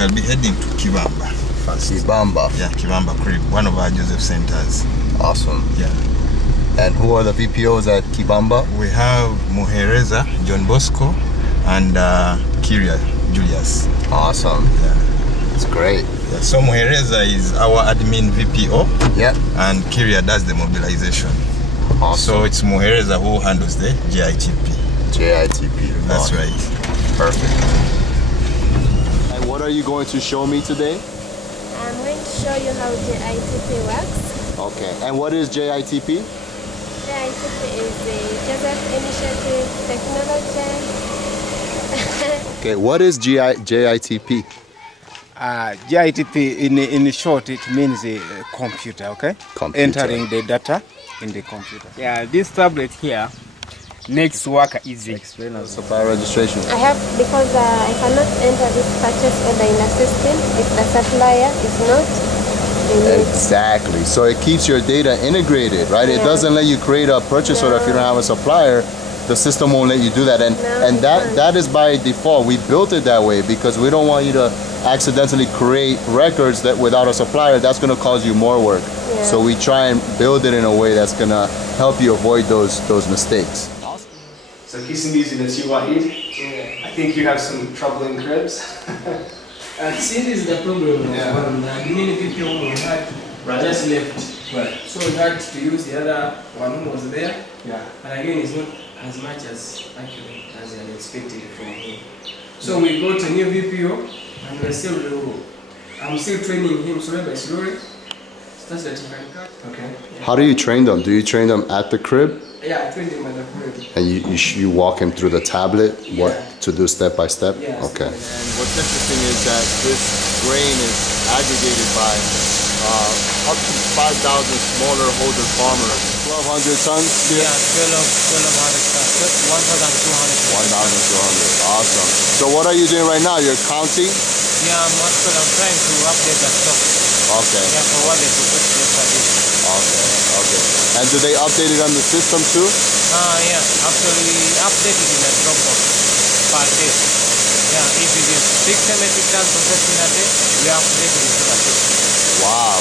shall be heading to Kibamba first. Kibamba? Yeah, Kibamba Crib, one of our Joseph centers. Awesome. Yeah. And who are the VPOs at Kibamba? We have Muhereza, John Bosco, and Kyria Julius. Awesome. Yeah. That's great. Yeah, so Muhereza is our admin VPO. Yeah. And Kyria does the mobilization. Awesome. So it's Muhereza who handles the JITP. JITP. That's right. Perfect. And what are you going to show me today? I'm going to show you how JITP works. Okay. And what is JITP? JITP is the Joseph Initiative Technology. Okay. What is JITP? JITP in short it means a computer, okay? Computer. Entering the data in the computer. Yeah, this tablet here makes work easy. Explain us supplier registration. I have, because I cannot enter this purchase order in a system if the supplier is not in it. Exactly. So it keeps your data integrated, right? Yeah. It doesn't let you create a purchase order if you don't have a supplier. The system won't let you do that, and that is by default. We built it that way because we don't want you to accidentally create records that without a supplier, that's going to cause you more work. Yeah. So we try and build it in a way that's going to help you avoid those mistakes. So Kisimbizi na Chiwahid, I think you have some trouble in cribs. See, this is the problem. Many people who had just left. Right. So we had to use the other one who was there. Yeah. And again, it's not as much as accurate as I had expected from him. So we got a new VPO, and I'm still training him slowly by slowly. Such that he can cut. Okay. Yeah. How do you train them? Do you train them at the crib? Yeah, I trained him at the crib. And you walk him through the tablet, what to do step by step? Yeah, Okay. step by step. And what's interesting is that this grain is aggregated by up to 5,000 smaller holder farmers. 1,200 tons? Yeah, 1,200 tons. 1,200. Awesome. So what are you doing right now? You're counting? Yeah, I'm trying to update the stock. Okay. Yeah, for what they produced yesterday. Okay. And do they update it on the system too? Yeah, actually updated in the Dropbox per day. Yeah, if it is 6 metric tons processing a day, we update it to the system. Wow.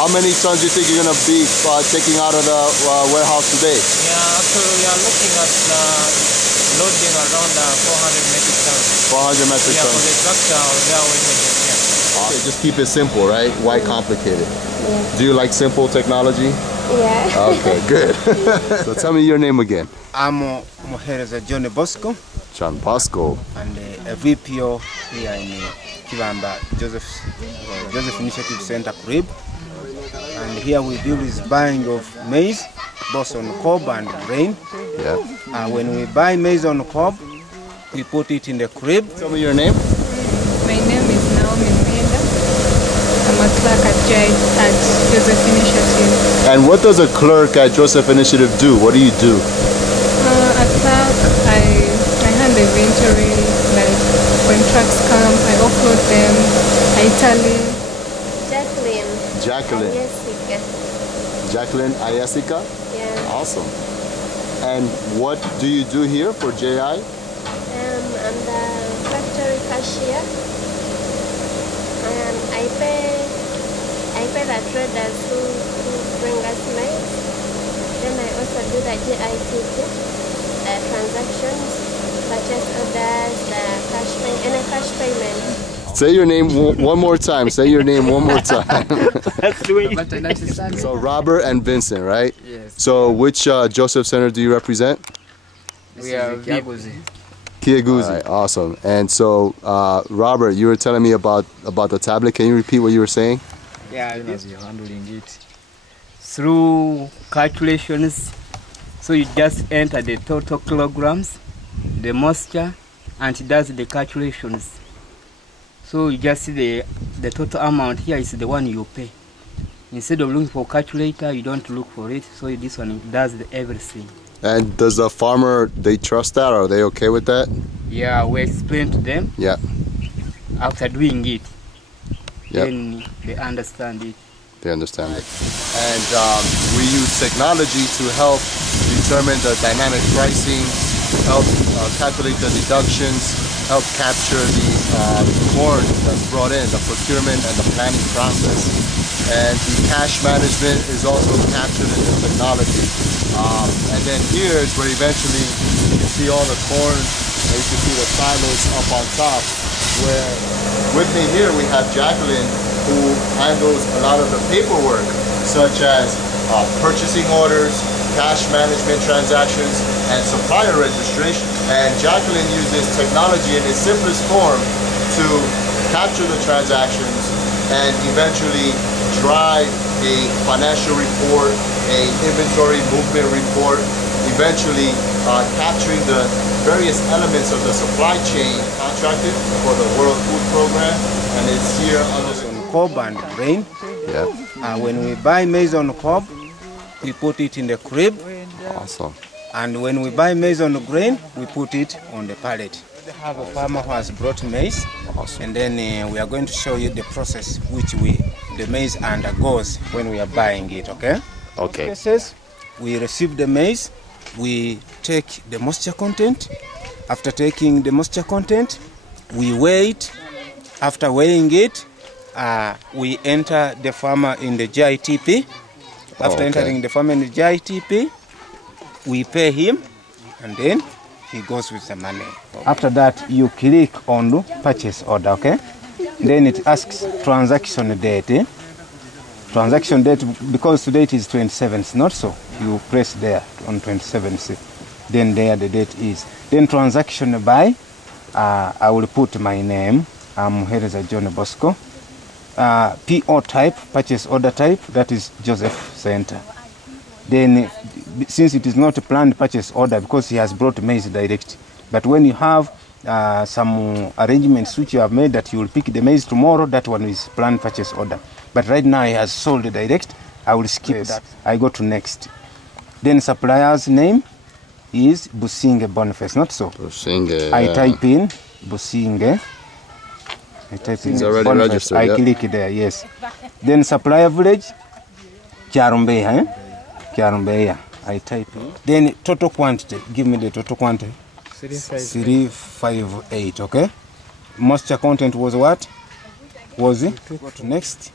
How many tons do you think you're going to be taking out of the warehouse today? Yeah, actually we are looking at loading around 400 metric tons. 400 metric Yeah, tons. for the tractor, we are waiting here. Okay, just keep it simple, right? Why complicate it? Yeah. Do you like simple technology? Yeah. Okay, good. So tell me your name again. I'm Muhereza John Bosco John Bosco. and a VPO here in Kibamba Joseph Initiative Center Crib. And here we deal with buying of maize, both on cob and grain. Yeah. When we buy maize on cob, we put it in the crib. Tell me your name. My name is Naomi Menda. I'm a clerk at Joseph Initiative. And what does a clerk at Joseph Initiative do? What do you do? A clerk, I handle inventory, like when trucks come, I offload them, I tally. Jacqueline. Jessica. Jacqueline Ayesica? Yeah. Awesome. And what do you do here for JI? I'm the factory cashier. I pay the traders who bring us maize. Then I also do the JITP, the transactions, purchase orders, the cash payment. Say your name one more time. Say your name one more time. So Robert and Vincent, right? Yes. So which Joseph Center do you represent? We are Kiaguzi. Kiaguzi. Right, awesome. And so Robert, you were telling me about the tablet. Can you repeat what you were saying? Yeah, this is handling it through calculations. So you just enter the total kilograms, the moisture, and it does the calculations. So you just see the total amount here is the one you pay. Instead of looking for calculator, you don't look for it. So this one does everything. And does the farmer, they trust that? Are they okay with that? Yeah, we explain to them. Yeah. After doing it, Yep. then they understand it. They understand it. And we use technology to help determine the dynamic pricing, help calculate the deductions, help capture the corn that's brought in, the procurement and the planning process. And the cash management is also captured in the technology. And then here is where eventually you can see all the corn, and you can see the silos up on top, where with me here we have Jacqueline, who handles a lot of the paperwork, such as purchasing orders, cash management transactions, and supplier registration. And Jacqueline uses technology in its simplest form to capture the transactions and eventually drive a financial report, a inventory movement report, eventually capturing the various elements of the supply chain contracted for the World Food Program, and it's here under the cob and grain. Yeah. When we buy maize on cob, we put it in the crib. Awesome. And when we buy maize on grain, we put it on the pallet. We have a farmer who has brought maize, Awesome. and then we are going to show you the process which the maize undergoes when we are buying it. Okay. Okay. In cases, we receive the maize, we take the moisture content. After taking the moisture content, we weigh it. After weighing it, we enter the farmer in the GITP. After entering the farmer in the GITP, we pay him, and then he goes with the money. After that, you click on the purchase order, okay? Then it asks transaction date. Transaction date, because today it is 27th, not so. You press there on 27th, then there the date is. Then transaction by, I will put my name. Here is a John Bosco. PO type, purchase order type, that is Joseph Center. Then, since it is not a planned purchase order, because he has brought maize direct, but when you have some arrangements which you have made that you will pick the maize tomorrow, that one is planned purchase order. But right now he has sold direct, I will skip that. I go to next. Then supplier's name is Businge Boniface, not so? Businge, I type in Businge. I type in it's already Boniface. registered. I click there, yes. Then supplier village, Kyarumbeya, Kyarumbeya. I type in. Then total quantity, give me the total quantity. 358, okay? Moisture content was what? Was it? Go to next.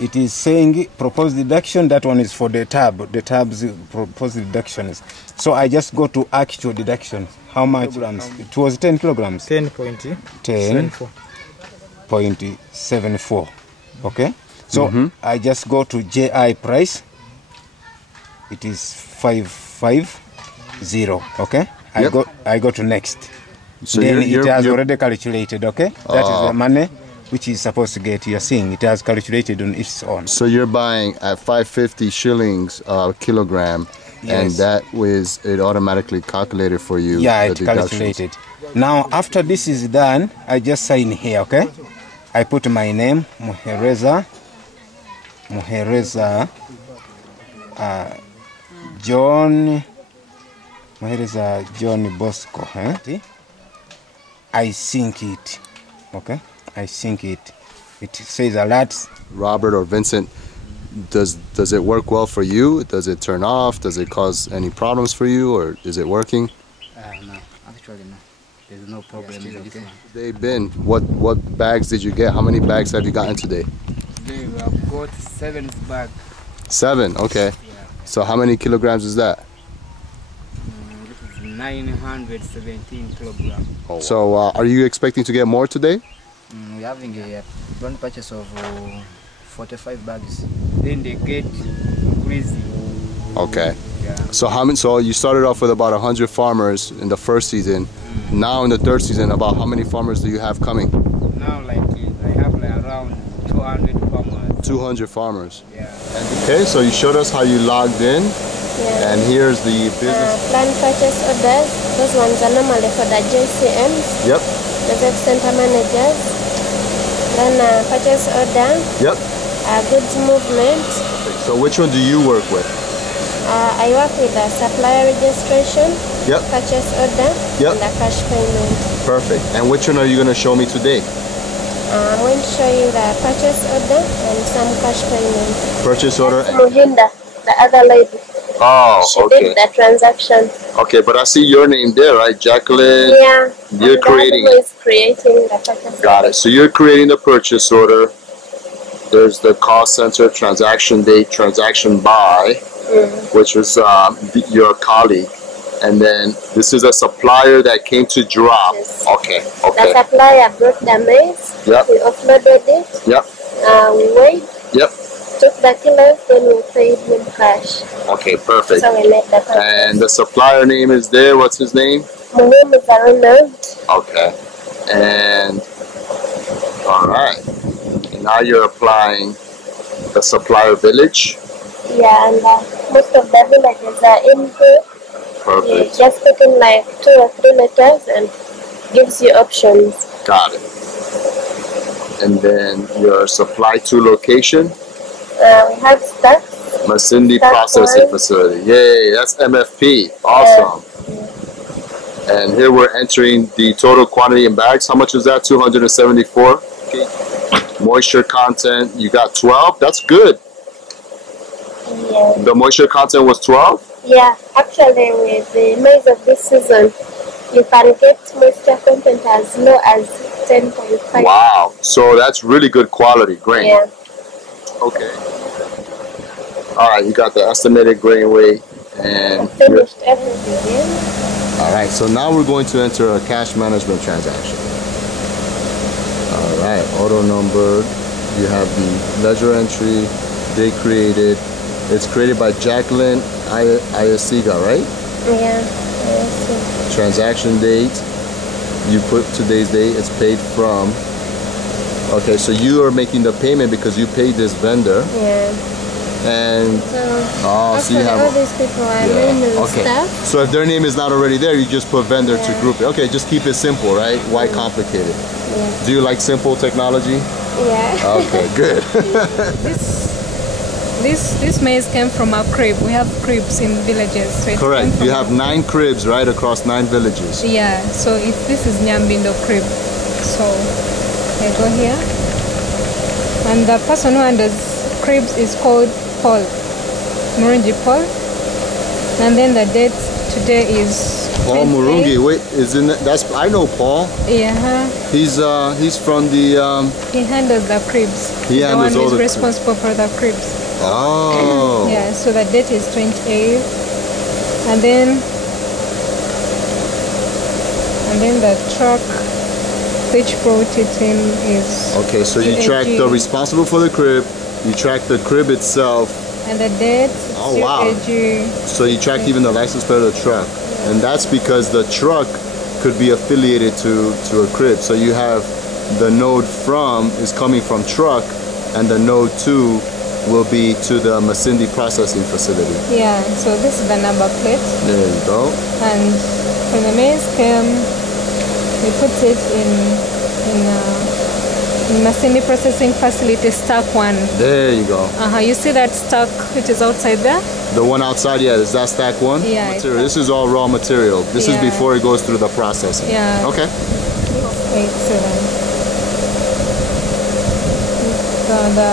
It is saying proposed deduction. That one is for the tab. The tab's proposed deductions. So I just go to actual deduction. How much grams? It was 10 kilograms. 10.74. Okay. So I just go to JI price. It is 550. Okay. I go to next. So then it has already calculated. Okay. That is the money which is supposed to get. You're seeing it has calculated on its own. So you're buying at 550 shillings a kilogram, yes. And that was it automatically calculated for you. Yeah, it calculated. Now after this is done, I just sign here. Okay, I put my name, Muhereza John. Muhereza John Bosco. I sync it. Okay. I sync it. It says alerts. Robert or Vincent, does it work well for you? Does it turn off? Does it cause any problems for you, or is it working? No, actually no. There's no problem with this one. They've been. What bags did you get? How many bags have you gotten today? Today we have got 7 bags. 7, okay. Yeah. So how many kilograms is that? This is 917 kilograms. Oh. So are you expecting to get more today? We're having a planned purchase of 45 bags. Then they get increasing. Okay. Yeah. So so you started off with about 100 farmers in the first season. Now in the third season, about how many farmers do you have coming? Now I have around 200 farmers. 200 farmers. Yeah. Okay, so you showed us how you logged in. Yeah. And here's the business. Planned purchase orders. Those ones are normally for the JCMs. Yep. The center managers. Then purchase order. Yep. Goods movement. So which one do you work with? I work with the supplier registration. Yep. Purchase order. Yep. And the cash payment. Perfect. And which one are you going to show me today? I'm going to show you the purchase order and some cash payment. Purchase order. Muhinda, the other lady. Oh, She okay. did the transaction. Okay, but I see your name there, right? Jacqueline? Yeah. You're creating the other one is creating the purchase Got it. So you're creating the purchase order. There's the cost center, transaction date, transaction by, which was your colleague. And then this is a supplier that came to drop. Yes. Okay, The okay. supplier brought the maize. Yep. We offloaded it. Yep. We weighed. Yep. Took the kilos, then we paid him cash. Okay, perfect. So we made the purchase. And the supplier name is there. What's his name? My name is Arnold. Okay. And all right. And now you're applying the supplier village. Yeah, and most of the villages are in here. Perfect. You just put in like 2 or 3 letters and gives you options. Got it. And then your supply to location. We have stocks. Masindi Stock Processing one. Facility. Yay, that's MFP. Awesome. And here we're entering the total quantity in bags. How much is that? 274. Okay. Moisture content, you got 12. That's good. Yeah. The moisture content was 12? Yeah, actually with the maize of this season, you can get moisture content as low as 10.5. Wow. So that's really good quality grain. Yeah. Okay. All right, you got the estimated grain weight and Finished everything. all right, so now we're going to enter a cash management transaction. All right, auto numbered. You have the ledger entry, they created. It's created by Jacqueline Ayasiga, right? Yeah. Transaction date, you put today's date, it's paid from. Okay, so you are making the payment because you paid this vendor. Yeah. And so you have all these people are named okay. staff. So if their name is not already there, you just put vendor to group it. Okay, just keep it simple, right? Why complicate it? Yeah. Do you like simple technology? Yeah. Okay, good. This maize came from our crib. We have cribs in villages. So it Correct. came from You have 9 cribs, right, across 9 villages. Yeah, so if this is Nyambindo crib, so I go here, and the person who handles cribs is called Paul, Murungi Paul, and then the date today is Paul 28. Murungi. Wait, isn't it? That's I know Paul. Yeah. He's from the. He handles the cribs. He handles the all one the who's responsible for the cribs. Oh. Yeah. So the date is 28, and then the truck which brought it in is. Okay, so you track the responsible for the crib. You track the crib itself. And the date. Oh wow. So you track even the license plate of the truck. And that's because the truck could be affiliated to a crib. So you have the node from is coming from truck, and the node to will be to the Masindi processing facility. Yeah, so this is the number plate. There you go. And when the maize came, we put it in Masindi processing facility stack 1. There you go. You see that stack which is outside there? The one outside, yeah, is that stack 1? Yeah. Material. This is all raw material. This is before it goes through the processing. Yeah. Okay. 687. So the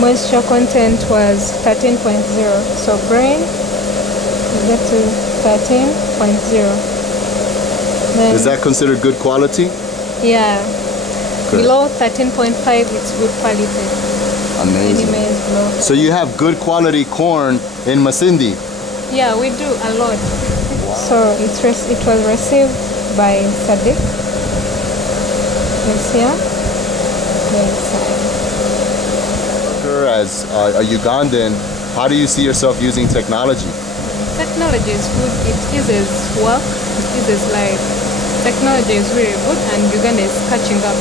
moisture content was 13.0. So grain, we get to 13.0. Is that considered good quality? Yeah. Good. Below 13.5, it's good quality. Amazing. Any maize below. So you have good quality corn in Masindi? Yeah, we do a lot. So it was received by Sadiq. Yes, here. Yes. As a Ugandan, how do you see yourself using technology? Technology is good. It eases work. It eases life. Technology is really good, and Uganda is catching up.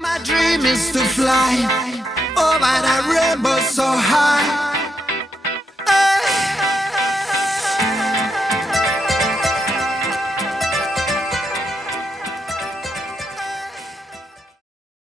My dream is to fly over that rainbow so high.